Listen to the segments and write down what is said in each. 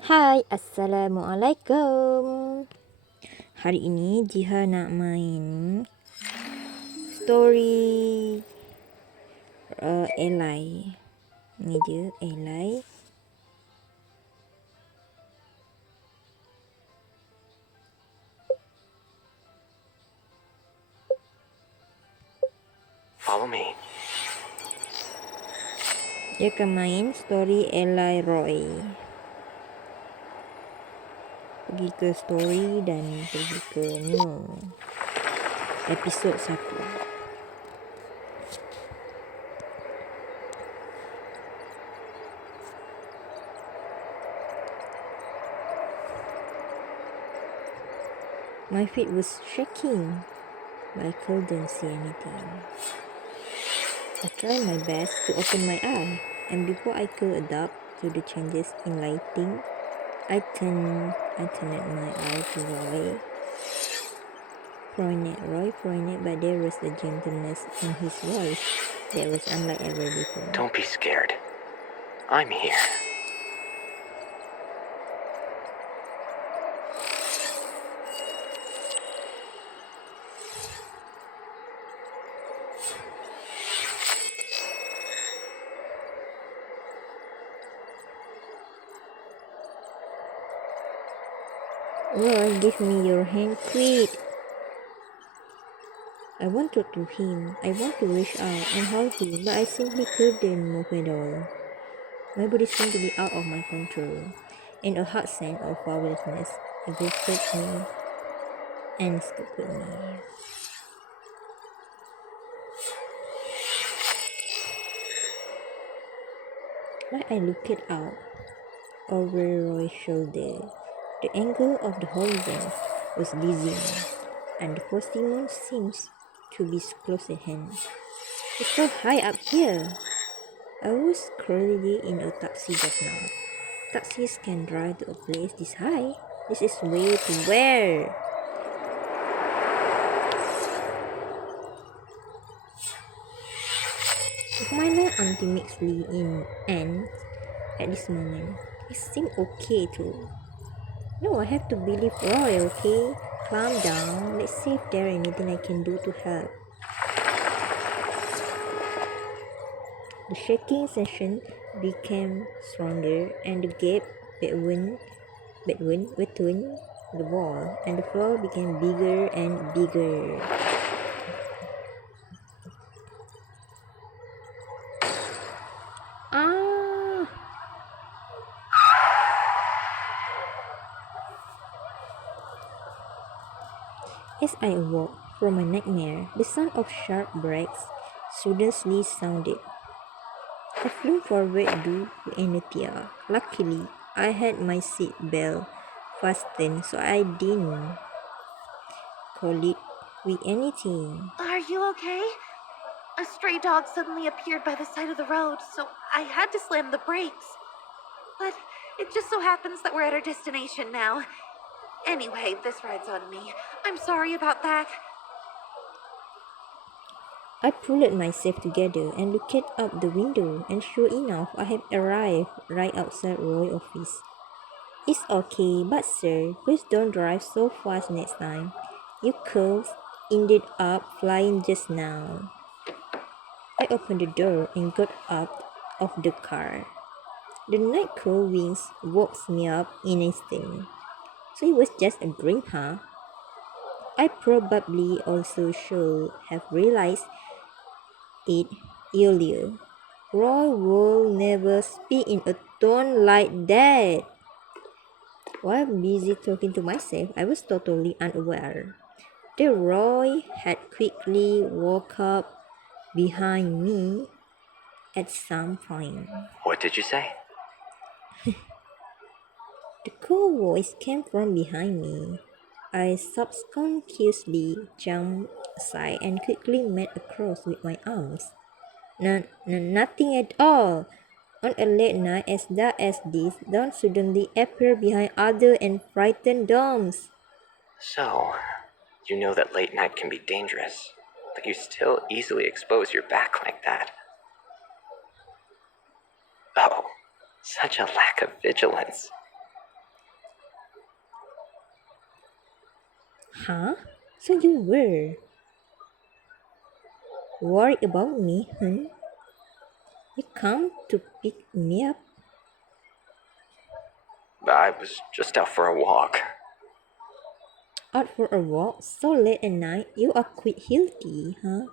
Hai, Assalamualaikum. Hari ini Jiha nak main story Eli. Ni dia Eli. Follow me. Dia akan main story Eli Roy. Pergi ke story dan pergi ke new episod 1. My feet was shaking, but I couldn't see anything. I tried my best to open my eye, and before I could adapt to the changes in lighting, I turned my eye to Roy. Roy, but there was a gentleness in his voice that was unlike ever before. Don't be scared. I'm here. Roy, give me your hand, quick! I wanted to him. I want to reach out and hold him, but I simply couldn't move at all. My body seemed to be out of my control, and a hot sense of powerlessness engulfed me and scuppered me. Like I looked out over Roy's shoulder. The angle of the horizon was dizzying, and the first moon seems to be close at hand. It's so high up here. I was currently in a taxi just now. Taxis can drive to a place this high. This is way to where? If my life ultimately ends at this moment, it seems okay too. No, I have to believe Roy, okay? Calm down. Let's see if there anything I can do to help. The shaking sensation became stronger, and the gap between the wall and the floor became bigger and bigger. Ah! As I awoke from my nightmare, the sound of sharp brakes suddenly sounded. I flew forward due to inertia. Luckily, I had my seat belt fastened, so I didn't collide with anything. Are you okay? A stray dog suddenly appeared by the side of the road, so I had to slam the brakes. But it just so happens that we're at our destination now. Anyway, this ride's on me. I'm sorry about that. I pulled myself together and looked out the window, and sure enough, I had arrived right outside Roy's office. It's okay, but sir, please don't drive so fast next time. You could ended up flying just now. I opened the door and got out of the car. The night cool winds woke me up in an instant. So it was just a dream, huh? I probably also should have realized it earlier. Roy will never speak in a tone like that. While busy talking to myself, I was totally unaware that Roy had quickly walked up behind me at some point. What did you say? The cool voice came from behind me. I subconsciously jumped aside and quickly made a cross with my arms. Nothing at all. On a late night as dark as this, don't suddenly appear behind other and frighten doms. So, you know that late night can be dangerous, but you still easily expose your back like that. Oh, such a lack of vigilance. Huh? So you were worried about me, huh? You come to pick me up? I was just out for a walk. Out for a walk so late at night? You are quite guilty, huh?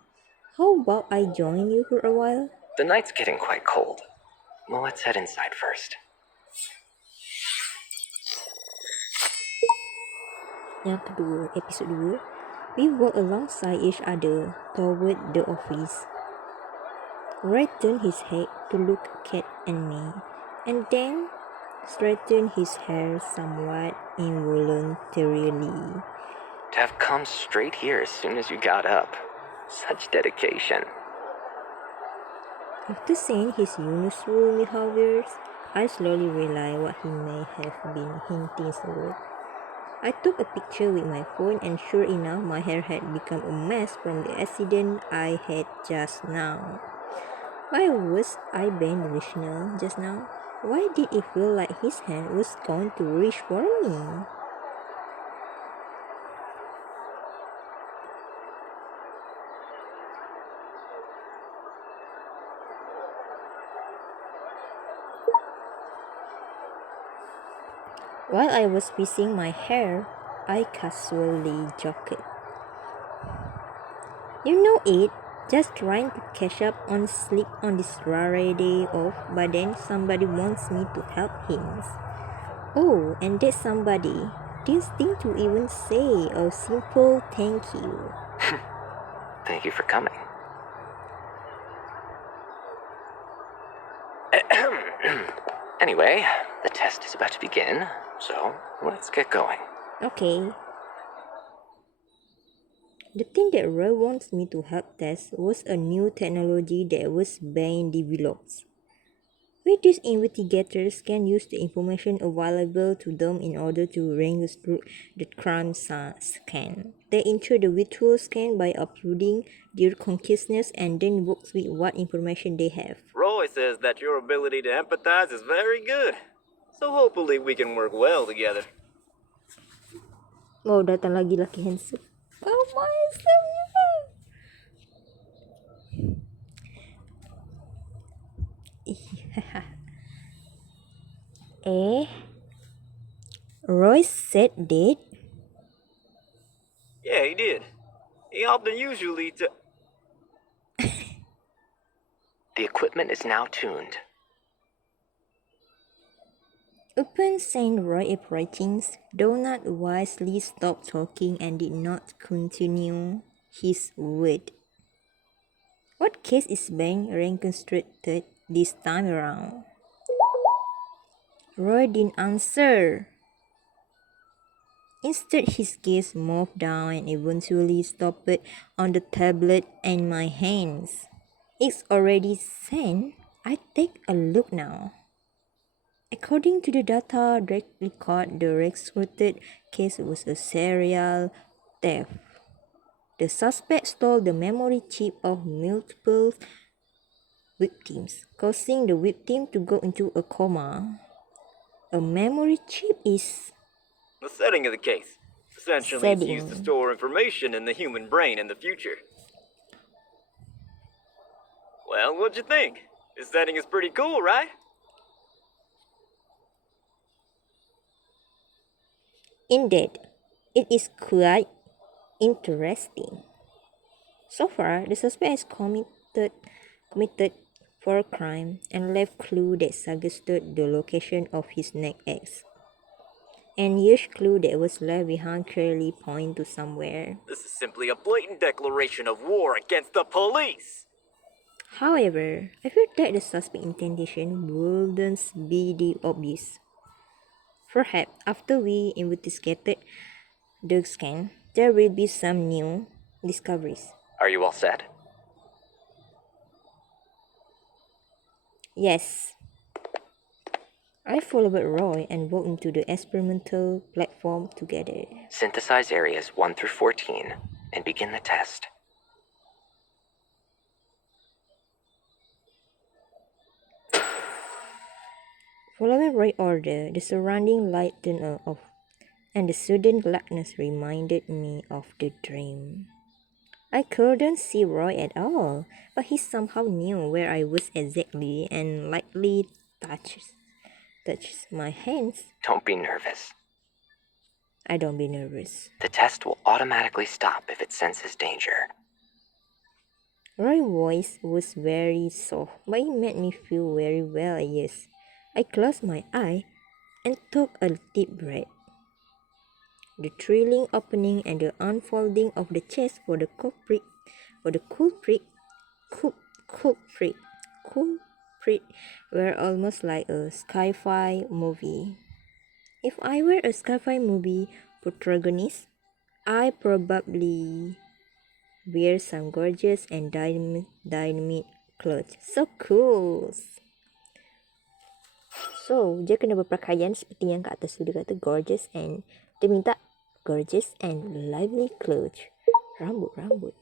How about I join you for a while? The night's getting quite cold. Well, let's head inside first. Yang kedua, episod 2, we walk alongside each other toward the office. Roy turned his head to look at Kat and me, and then straightened his hair somewhat involuntarily. To have come straight here as soon as you got up. Such dedication. After seeing his unusual behaviors, I slowly realized what he may have been hinting toward. I took a picture with my phone, and sure enough, my hair had become a mess from the accident I had just now. Why was I being delusional just now? Why did it feel like his hand was going to reach for me? While I was piecing my hair, I casually joked. You know it, just trying to catch up on sleep on this rare day off, but then somebody wants me to help him. Oh, and that somebody didn't think to even say a simple thank you. Thank you for coming. Anyway, the test is about to begin, so let's get going. Okay. The thing that Roy wants me to help test was a new technology that was being developed. With these investigators can use the information available to them in order to reconstruct the crime scan. They enter the virtual scan by uploading their consciousness and then works with what information they have. Roy says that your ability to empathize is very good. So hopefully we can work well together. Oh, datang lagi laki handsome. Oh, myself. Roy said that. Yeah, he did. He often usually The equipment is now tuned. Upon seeing Roy approaching, Donut wisely stopped talking and did not continue his word. What case is being reconstructed this time around? Roy didn't answer. Instead, his gaze moved down and eventually stopped on the tablet in my hands. It's already sent. I take a look now. According to the data record, the reconstructed case was a serial theft. The suspect stole the memory chip of multiple victims, causing the victim to go into a coma. A memory chip is the setting of the case. Essentially, it's used to setting. store information in the human brain in the future. Well, what'd you think? This setting is pretty cool, right? Indeed, it is quite interesting. So far, the suspect has committed 4 crimes and left clues that suggested the location of his next ex. And each clue that was left behind clearly point to somewhere. This is simply a blatant declaration of war against the police! However, I feel that the suspect's intention wouldn't be the obvious. Perhaps after we investigated the scan, there will be some new discoveries. Are you all set? Yes. I followed Roy and walked into the experimental platform together. Synthesize areas 1 through 14 and begin the test. Following Roy's order, the surrounding light turned off. and the sudden blackness reminded me of the dream. I couldn't see Roy at all, but he somehow knew where I was exactly and lightly touched my hands. Don't be nervous. I don't be nervous. The test will automatically stop if it senses danger. Roy's voice was very soft, but it made me feel very well, yes. I closed my eye and took a deep breath. The thrilling opening and the unfolding of the chest for the culprit were almost like a sci-fi movie. If I were a sci-fi movie protagonist, I probably wear some gorgeous and dynamite clothes. So cool. So, dia kena berpakaian seperti yang kat atas tu. Dia kata gorgeous and dia minta gorgeous and lively clothes. Rambut.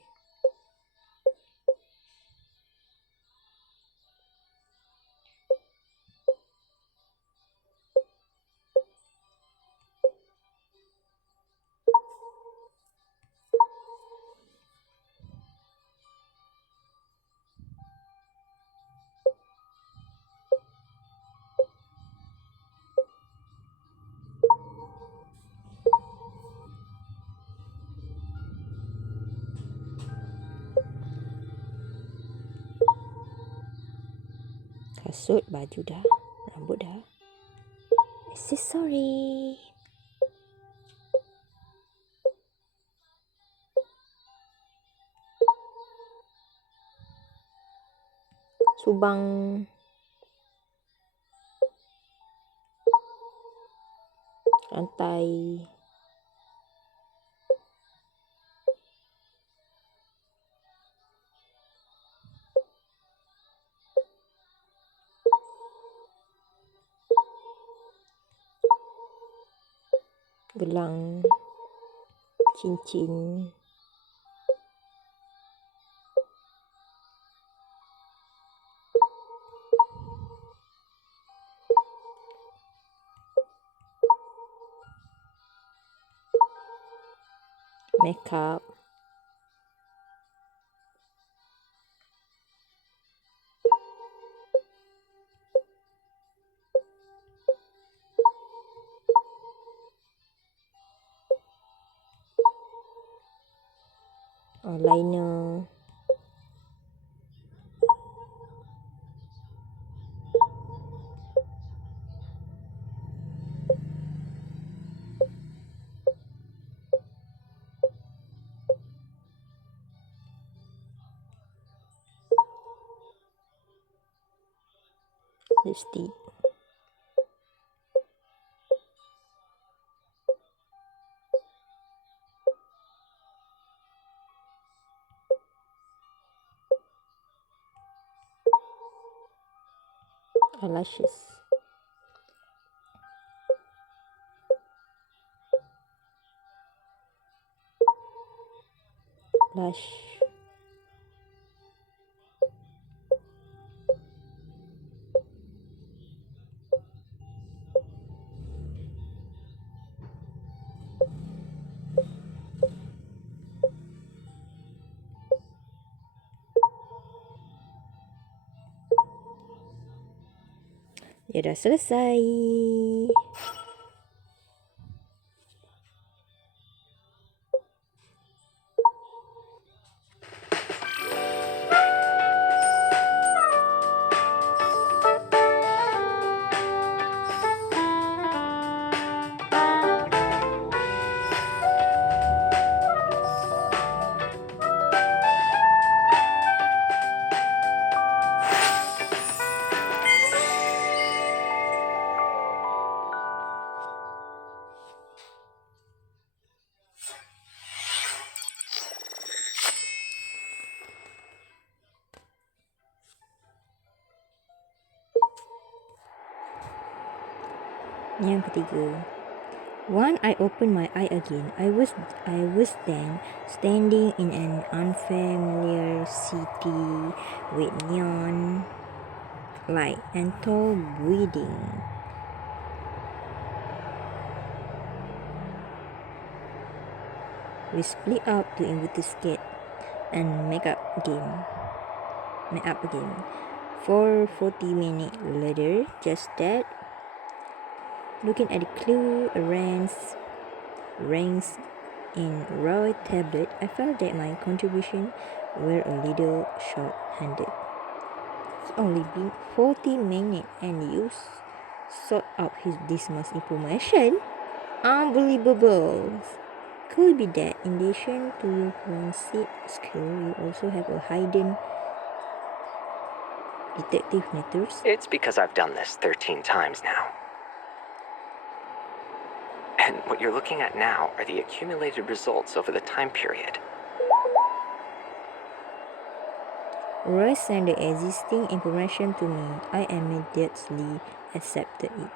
Kasut, baju dah. Rambut dah. Accessory. Subang. Rantai. Gelang. Cincin. Makeup. Eyeliner. Lipstick. Eyelashes. Blush. Dia dah selesai. Yang ketiga. Once I opened my eye again, I was then standing in an unfamiliar city with neon light and tall building. We split up to investigate and make up again. 40 minutes later, just that, looking at the clue arranged in Roy's tablet, I felt that my contribution were a little short-handed. It's only been 40 minutes and you sort out this much information? Unbelievable! Could it be that in addition to your forensic skill, you also have a hidden detective nature? It's because I've done this 13 times now. And what you're looking at now are the accumulated results over the time period. Roy sent the existing information to me. I immediately accepted it,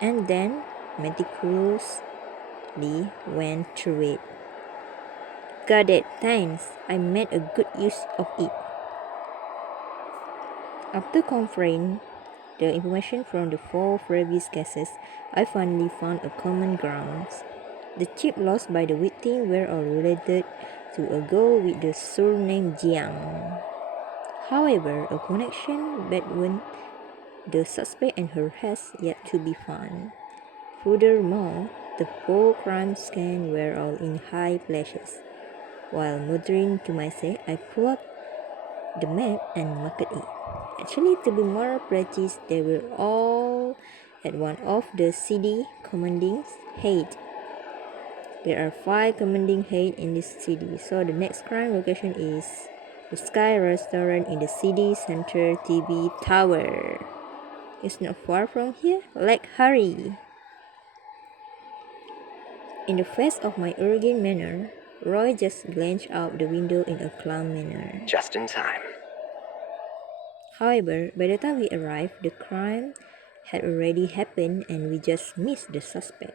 and then meticulously went through it. Got it, thanks. I made a good use of it. After comparing the information from the 4 previous cases, I finally found a common ground. The chip lost by the victim were all related to a girl with the surname Jiang. However, a connection between the suspect and her has yet to be found. Furthermore, the 4 crime scans were all in high places. While muttering to myself, I pulled the map and marked it. Actually, to be more precise, they were all at one of the city commanding head. There are 5 commanding head in this city, so the next crime location is the Sky Restaurant in the city center TV tower. It's not far from here. Like, hurry! In the face of my arrogant manner, Roy just glanced out the window in a calm manner. Just in time. However, by the time we arrived, the crime had already happened and we just missed the suspect.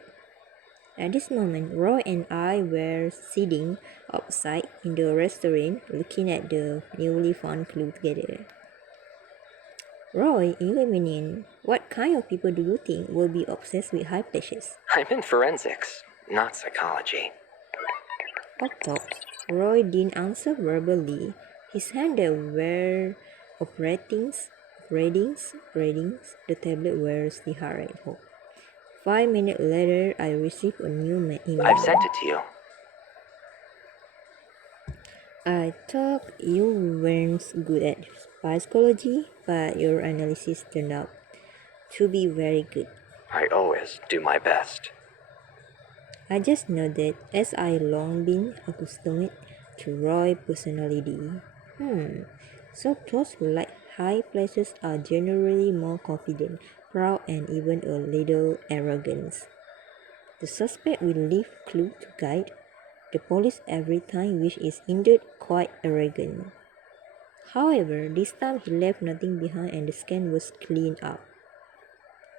At this moment, Roy and I were sitting outside in the restaurant looking at the newly found clue together. Roy, in your opinion, what kind of people do you think will be obsessed with high places? I'm in forensics, not psychology. Of course, Roy didn't answer verbally. His hand were operating. The tablet was the hard hope. 5 minutes later, I received a new email. I've sent it to you. I thought you weren't good at psychology, but your analysis turned out to be very good. I always do my best. I just nodded as I long been accustomed to Roy's personality. So those who like high places are generally more confident, proud, and even a little arrogant. The suspect will leave clue to guide the police every time, which is indeed quite arrogant. However, this time he left nothing behind and the scan was cleaned up.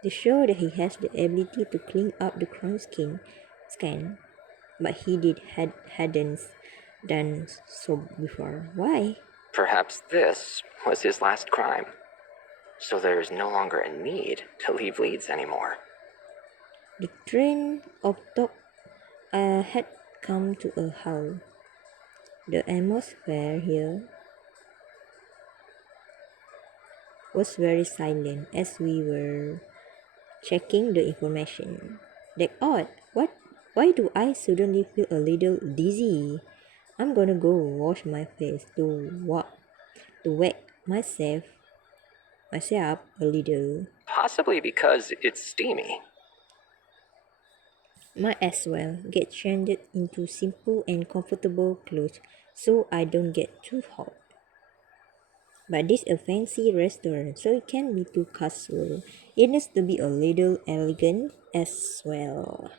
To show that he has the ability to clean up the crime scan, but he hadn't done so before. Why? Perhaps this was his last crime. So there is no longer a need to leave leads anymore. The train of thought had come to a halt. The atmosphere here was very silent as we were checking the information. Like, odd, why do I suddenly feel a little dizzy? I'm gonna go wash my face to wake myself up a little. Possibly because it's steamy. Might as well get changed into simple and comfortable clothes so I don't get too hot. But this is a fancy restaurant, so it can't be too casual. It needs to be a little elegant as well.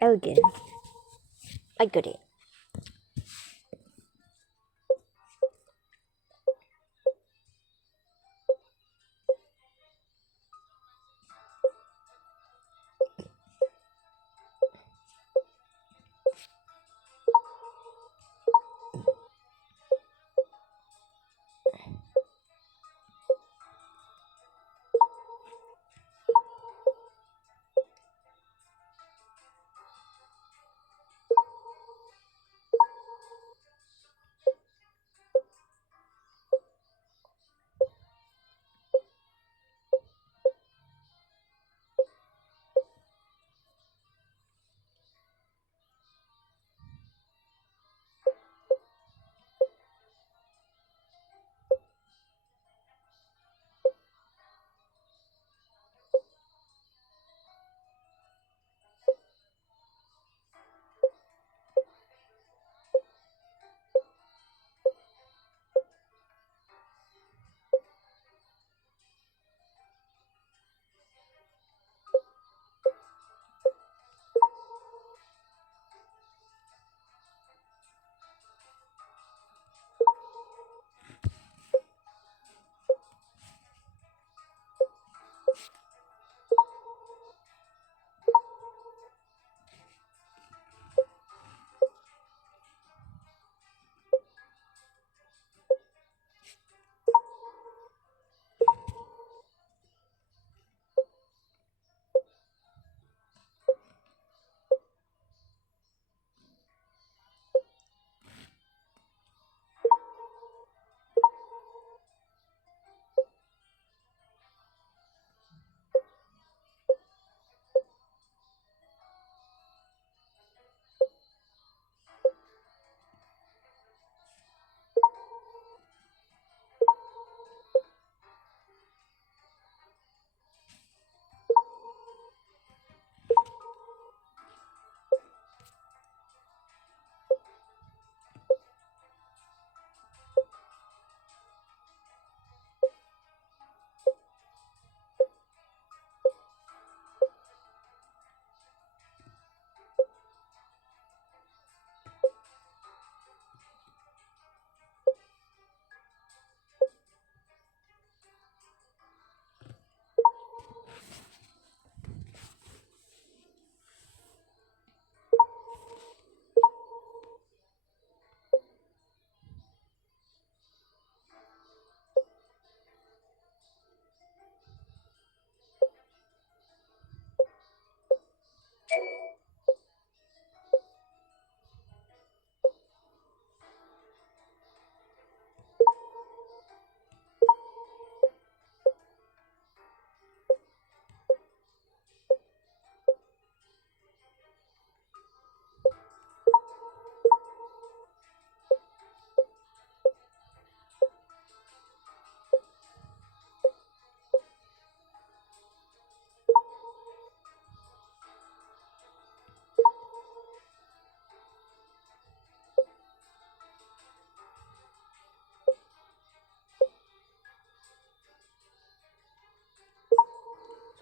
Elegant. I got it.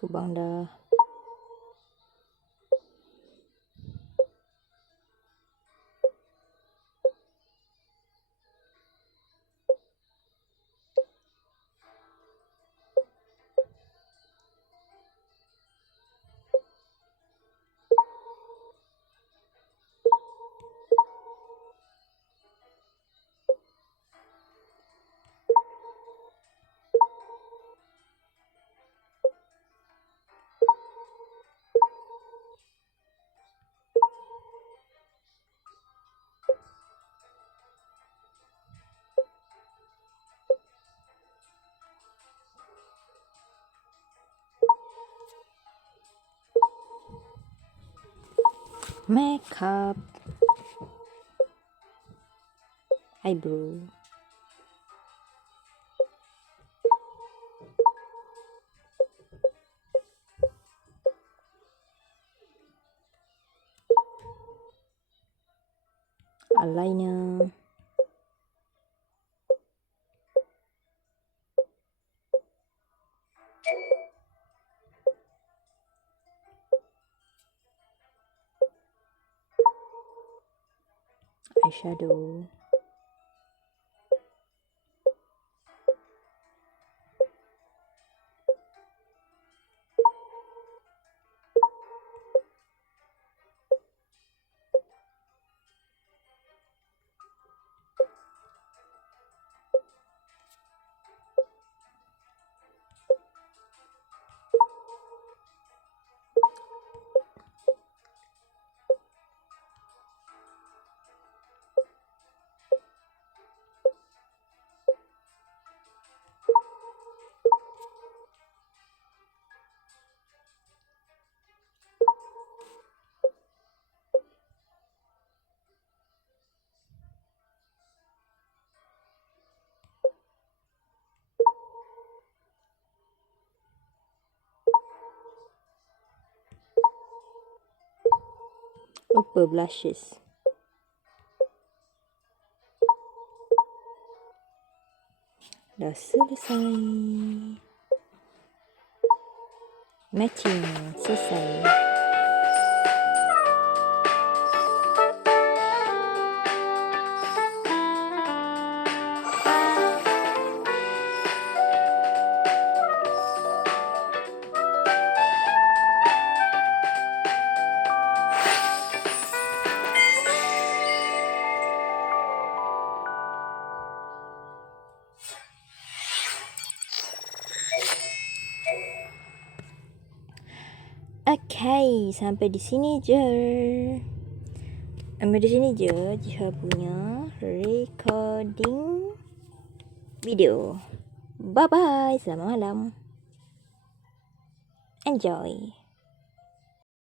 Kubang dah. Makeup. Eyebrow. Eyeliner. Eyeshadow. Lupa blushes. Dah selesai. Matching selesai. Okay, sampai di sini je. Sampai di sini je Jiha punya recording video. Bye bye, selamat malam. Enjoy.